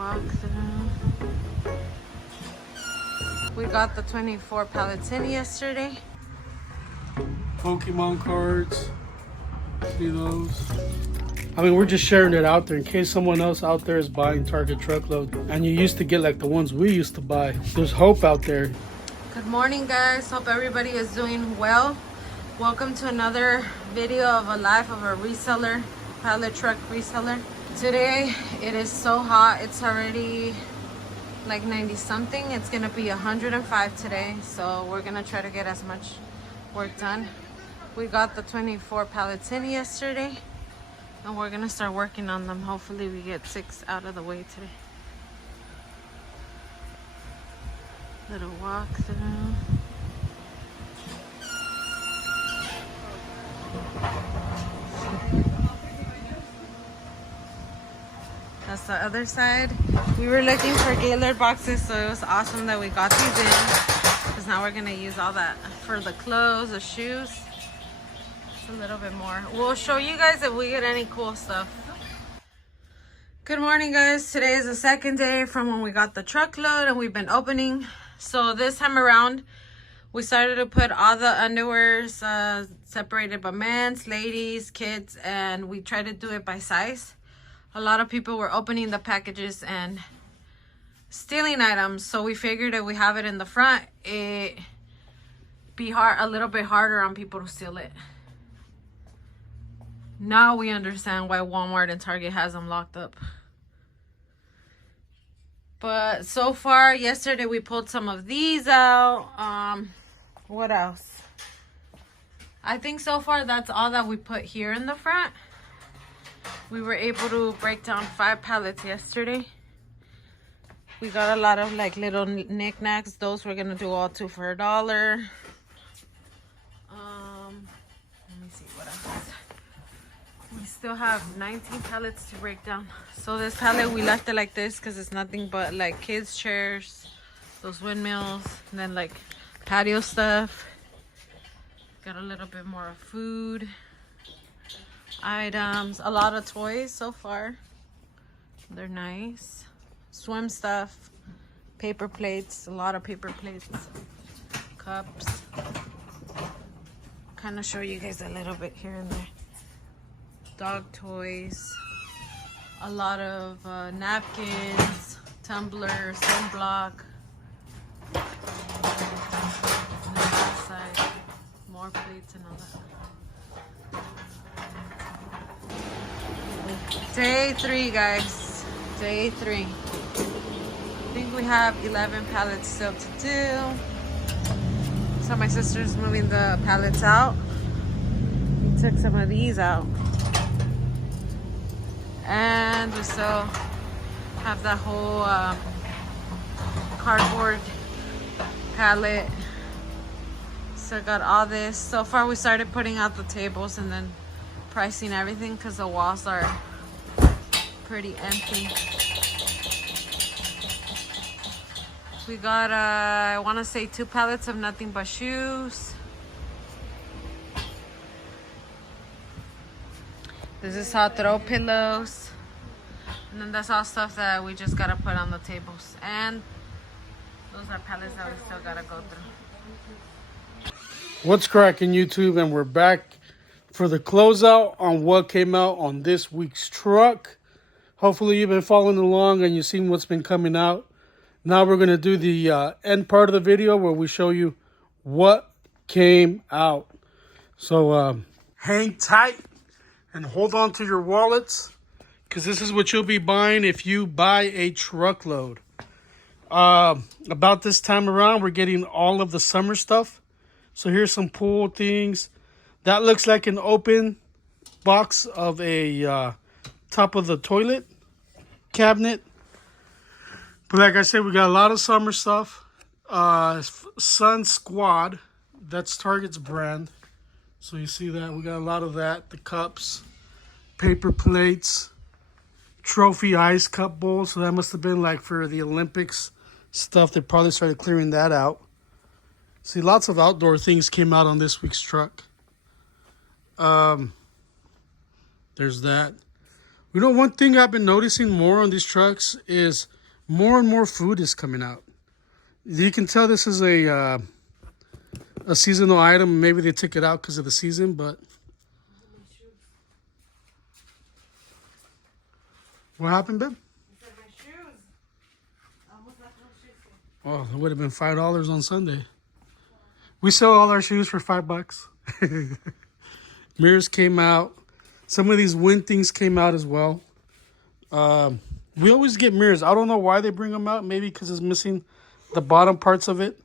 walk through. We got the 24 pallets in yesterday. Pokemon cards. See those? I mean, we're just sharing it out there in case someone else out there is buying Target truckload and you used to get like the ones we used to buy. There's hope out there. Good morning, guys. Hope everybody is doing well. Welcome to another video of a life of a reseller, pallet truck reseller. Today it is so hot. It's already like 90 something. It's gonna be 105 today, so we're gonna try to get as much work done. We got the 24 pallets in yesterday and we're gonna start working on them. Hopefully we get 6 out of the way today. Little walk through. That's the other side. We were looking for Gaylord boxes, so it was awesome that we got these in, because now we're gonna use all that for the clothes, the shoes. It's a little bit more. We'll show you guys if we get any cool stuff. Good morning, guys. Today is the second day from when we got the truckload and we've been opening. So this time around, we started to put all the underwears separated by men's, ladies, kids, and we tried to do it by size. A lot of people were opening the packages and stealing items, so we figured if we have it in the front, it be a little bit harder on people to steal it. Now we understand why Walmart and Target has them locked up. But so far, yesterday we pulled some of these out. What else? I think so far that's all that we put here in the front. We were able to break down 5 pallets yesterday. We got a lot of like little knickknacks. Those we're gonna do all 2 for $1. Let me see what else. We still have 19 pallets to break down. So this pallet, we left it like this because it's nothing but like kids' chairs, those windmills, and then like patio stuff. Got a little bit more of food items, a lot of toys so far. They're nice. Swim stuff, paper plates, a lot of paper plates, cups. Kind of show you guys a little bit here and there. Dog toys, a lot of napkins, tumblers, sunblock. And then that side, more plates and all that. Day 3, guys. Day 3. I think we have 11 pallets still to do. So my sister's moving the pallets out. We took some of these out. And we still have that whole cardboard pallet. So got all this. So far we started putting out the tables and then pricing everything because the walls are pretty empty. We got I want to say 2 pallets of nothing but shoes. This is how throw pillows, and then that's all stuff that we just gotta put on the tables, and those are pallets that we still gotta go through. What's cracking, YouTube? And we're back for the closeout on what came out on this week's truck. Hopefully you've been following along and you've seen what's been coming out. Now we're going to do the end part of the video where we show you what came out. So hang tight and hold on to your wallets, because this is what you'll be buying if you buy a truckload. About this time around, we're getting all of the summer stuff. So here's some pool things. That looks like an open box of a top of the toilet cabinet. But like I said, we got a lot of summer stuff. Sun Squad, that's Target's brand. So you see that, we got a lot of that. The cups, paper plates, trophy ice cup bowls. So that must have been like for the Olympics stuff. They probably started clearing that out. See, lots of outdoor things came out on this week's truck. There's that. You know, one thing I've been noticing more on these trucks is more and more food is coming out. You can tell this is a seasonal item. Maybe they took it out because of the season, but what happened, babe? Oh, it would have been $5 on Sunday. We sell all our shoes for $5. Mirrors came out. Some of these wind things came out as well. We always get mirrors. I don't know why they bring them out. Maybe because it's missing the bottom parts of it.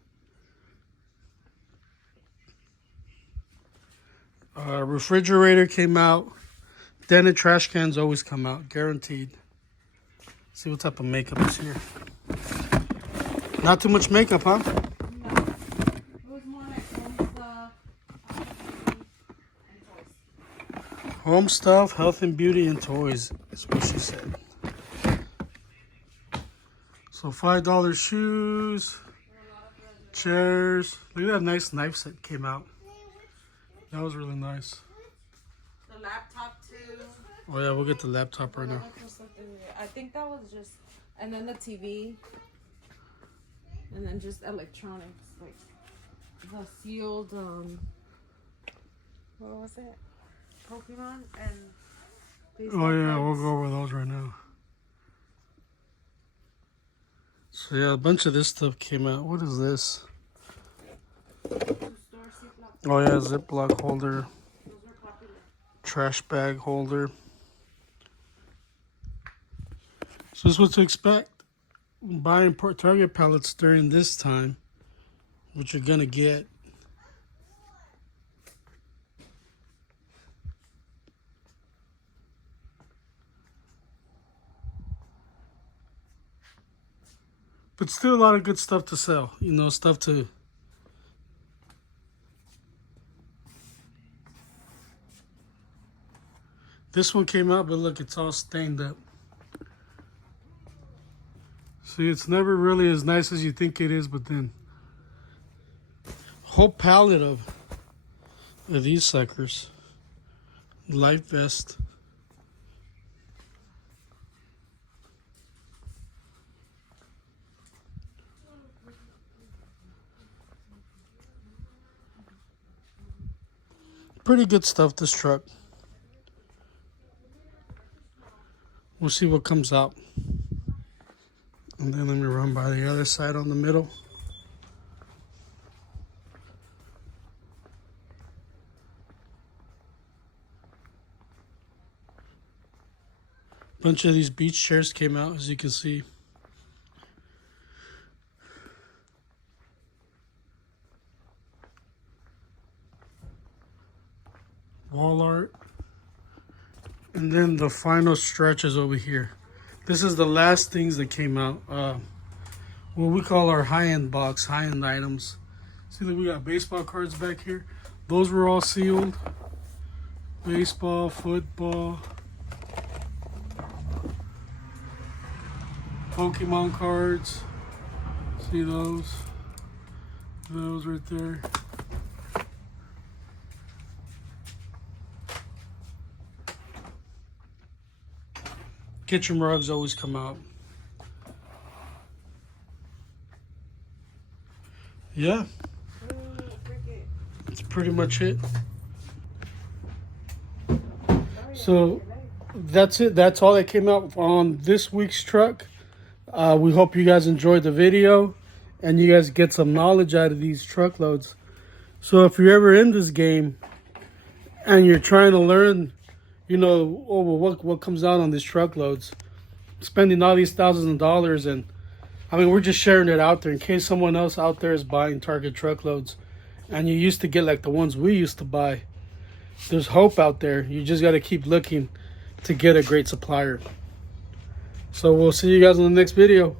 Refrigerator came out. Dented trash cans always come out, guaranteed. See what type of makeup is here. Not too much makeup, huh? No. It was more like home stuff, and toys. Home stuff, health and beauty, and toys is what she said. So $5 shoes, chairs. Look at that nice knife set came out. That was really nice. The laptop too. Oh yeah, we'll get the laptop right now. I think that was just, and then the TV, and then just electronics, like the sealed, what was it? Pokemon and. Oh yeah, we'll go over those right now. So yeah, a bunch of this stuff came out. What is this? Oh yeah, Ziploc holder, trash bag holder. So this is what to expect buying Target pallets during this time, which you're gonna get. But still a lot of good stuff to sell, you know, stuff to this one came out, but look, it's all stained up. See, it's never really as nice as you think it is, but then whole pallet of these suckers. Life vest. Pretty good stuff, this truck. We'll see what comes out. And then let me run by the other side on the middle. Bunch of these beach chairs came out, as you can see. Wall art. And then the final stretch is over here. This is the last things that came out. What we call our high-end box, high-end items. See that we got baseball cards back here. Those were all sealed. Baseball, football, Pokemon cards. See those? Those right there. Kitchen rugs always come out. Yeah. That's pretty much it. So that's it. That's all that came out on this week's truck. We hope you guys enjoyed the video and you guys get some knowledge out of these truckloads. So if you're ever in this game and you're trying to learn, you know, what comes out on these truckloads, spending all these thousands of dollars, and I mean, we're just sharing it out there in case someone else out there is buying Target truckloads and you used to get like the ones we used to buy. There's hope out there. You just got to keep looking to get a great supplier. So we'll see you guys in the next video.